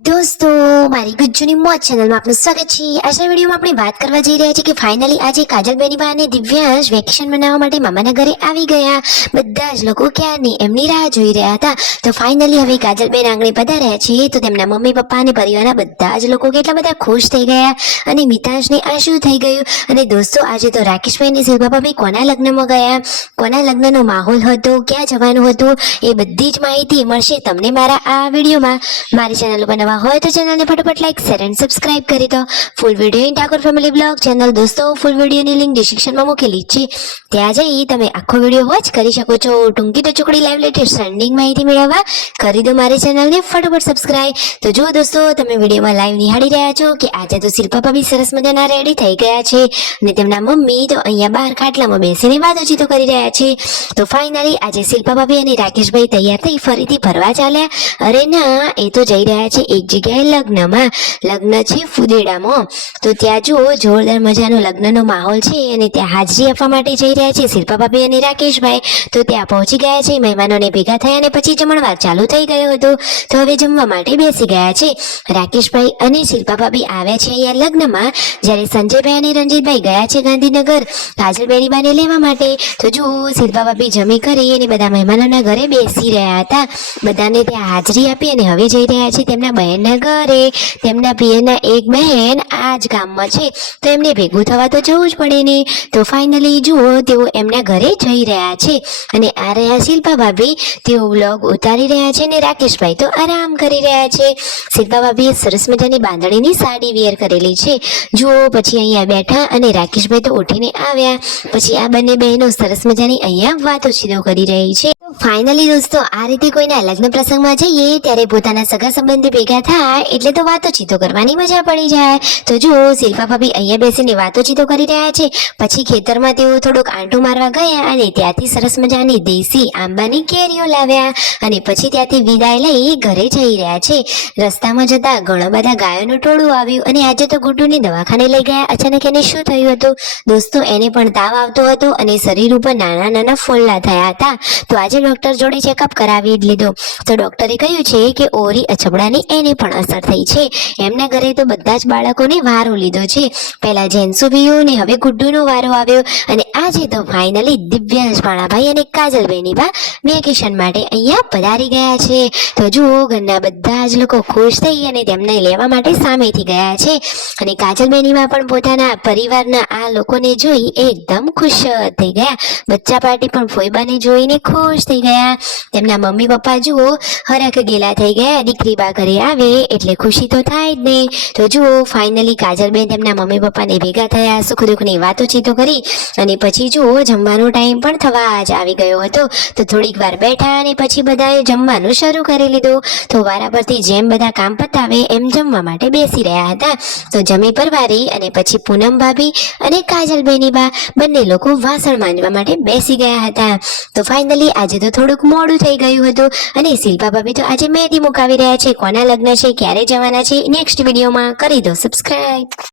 દોસ્તો, મારી ગુજ્જુની મોજ ચેનલમાં આપનું સ્વાગત છે। આજના વિડીયોમાં આપણે વાત કરવા જઈ રહ્યા છીએ કે ફાઇનલી આજે કાજલ બેનીબા અને દિવ્યાંશ વેકેશન મનાવવા માટે મામાના ઘરે આવી ગયા। બધા જ લોકો ક્યારની એમની રાહ જોઈ રહ્યા હતા। તો ફાઇનલી હવે કાજલ બેન આંગણે પધાર્યા છે તો તેમના મમ્મી પપ્પા અને પરિવારના બધા જ લોકો કેટલા બધા ખુશ થઈ ગયા અને મિતાંશને આ શું થઈ ગયું। અને દોસ્તો, આજે તો રાકેશભાઈ અને શિલ્પા ભાભી કોના લગ્નમાં ગયા, કોના લગ્નનો માહોલ હતો, ક્યાં જવાનું હતું, એ બધી જ માહિતી મળશે તમને મારા આ વિડીયોમાં। મારી ચેનલ ઉપર નવા હોય તો ચેનલને ફટાફટ લાઈક શેર એન્ડ સબસ્ક્રાઇબ કરી દો। Full video Thakor family blog channel દોસ્તો, ફૂલ વિડીયોની લિંક ડિસ્ક્રિપ્શનમાં મૂકેલી છે, ત્યાં જઈ તમે આખો વિડીયો વોચ કરી શકો છો। ટૂંકી ટચુકડી લાઈવ લેટેસ્ટ ટ્રેન્ડિંગ માહિતી મેળવવા કરી દો મારી ચેનલને ફટાફટ સબસ્ક્રાઇબ। તો જો દોસ્તો, તમે વિડીયોમાં લાઈવ નિહાળી રહ્યા છો કે આજે તો શિલ્પા ભાભી સરસ મજાના રેડી થઈ ગયા છે અને તેમના મમ્મી તો અહીંયા બહાર ખાટલામાં બેસીને વાતચીતો કરી રહ્યા છે। તો ફાઇનલી આજે શિલ્પા ભાભી અને રાકેશભાઈ તૈયાર થઈ ફરીથી ફરવા ચાલ્યા। અરે ના, એ તો જઈ રહ્યા છે એક જગ્યાએ લગ્નમાં, લગ્ન છે ફુદેડામાં। તો ત્યાં જુઓ જોરદાર મજાનો લગ્નનો માહોલ છે અને ત્યાં હાજરી આપવા માટે જઈ રહ્યા છે શિલ્પા ભાભી અને રાકેશભાઈ। તો ત્યાં પહોંચી ગયા છે, મહેમાનોને ભેગા થયા અને પછી જમણવાર ચાલુ થઈ ગયો હતો। તો હવે જમવા માટે બેસી ગયા છે। રાકેશભાઈ અને શિલ્પા ભાભી આવ્યા છે અહીંયા લગ્નમાં, જ્યારે સંજયભાઈ અને રંજીતભાઈ ગયા છે ગાંધીનગર કાજલ બેનીબાને લેવા માટે। તો જુઓ, શિલ્પા ભાભી જમી કરી અને બધા મહેમાનોના ઘરે બેસી રહ્યા હતા, બધાને ત્યાં હાજરી આપી અને હવે જઈ રહ્યા છે તેમના બહેનના ઘરે। તેમના પિયરના એક બહેન આ જ ગામમાં છે તો એમને ભેગું થવા તો જવું જ પડે ને। તો ફાઇનલી જુઓ, તેઓ એમના ઘરે જઈ રહ્યા છે અને આ રહ્યા શિલ્પા ભાભી, તેઓ વ્લોગ ઉતારી રહ્યા છે અને રાકેશભાઈ તો આરામ કરી રહ્યા છે। શિલ્પા ભાભીએ સરસ મજાની બાંધણીની સાડી વેર કરેલી છે, જુઓ। પછી અહીંયા બેઠા અને રાકેશભાઈ તો ઉઠીને આવ્યા, પછી આ બંને બહેનો સરસ મજાની અહીંયા વાતોચીતો કરી રહી છે। ફાઇનલી દોસ્તો, આ રીતે કોઈના લગ્ન પ્રસંગમાં જઈએ ત્યારે પોતાના સગા સંબંધી ભેગા થાય એટલે તો વાતોચીતો કરવાની મજા પડી જાય। તો જુઓ, શિલ્પા ભાભી અહીંયા બેસીને વાતોચીતો કરી રહ્યા છે, પછી ખેતરમાં તેઓ થોડોક આંટો મારવા ગયા અને ત્યાંથી સરસ મજાની દેશી આંબાની કેરીઓ લાવ્યા અને પછી ત્યાંથી વિદાય લઈ ઘરે જઈ રહ્યા છે। રસ્તામાં જતા ઘણા બધા ગાયોનું ટોળું આવ્યું અને આજે તો ગુડ્ડુને દવાખાને લઈ ગયા। અચાનક એને શું થયું હતું દોસ્તો, એને પણ તાવ આવતો હતો અને શરીર ઉપર નાના નાના ફોલ્લા થયા હતા। તો આજે ડોક્ટર જોડે ચેકઅપ કરાવી લીધો તો ડોક્ટરે કહ્યું છે કે ઓરી અછબડાની એને પણ અસર થઈ છે। એમના ઘરે તો બધા જ બાળકોને વારો લીધો છે, પહેલા જેન્સુ વિયું ને હવે ગુડ્ડુનો વારો આવ્યો અને આજે તો ફાઇનલી દિવ્યાંશ ભાણાભાઈ અને કાજલ બેનીબા વેકેશન માટે અહીંયા પધારી ગયા છે। તો જુઓ, ઘરના બધા જ લોકો ખુશ થઈ અને તેમને લેવા માટે સામેથી ગયા છે અને કાજલ બેનીબા પણ પોતાના પરિવારના આ લોકોને જોઈ એકદમ ખુશ થઈ ગયા। બચ્ચા પાર્ટી પણ ફોઈબાને જોઈને ખુશ થઈ ગયા। તેમના મમ્મી પપ્પા જુઓ હરખ ગેલા થઈ ગયા, દીકરી બા ઘરે આવે એટલે ખુશી તો થાય જ ને। તો જુઓ, ફાઇનલી કાજલબેન તેમના મમ્મી પપ્પાને ભેગા થયા, સુખ દુઃખની વાતોચીતો કરી અને પછી જુઓ જમવાનો ટાઈમ પણ થવા જ આવી ગયો હતો। તો થોડીક વાર બેઠા અને પછી બધાએ જમવાનું શરૂ કરી લીધું। તો વારા પરથી જેમ બધા કામ પતાવે એમ જમવા માટે બેસી રહ્યા હતા। તો જમી પરવારી અને પછી પૂનમ ભાભી અને કાજલ બેનીબા બંને લોકો વાસણ માંજવા માટે બેસી ગયા હતા। તો ફાઇનલી આજે તો થોડુંક મોડું થઈ ગયું હતું અને શિલ્પા ભાભી તો આજે મહેંદી મુકાવી રહ્યા છે। કોના લગ્ન છે, ક્યારે જવાના છે, નેક્સ્ટ વિડીયોમાં કરી દો સબસ્ક્રાઇબ।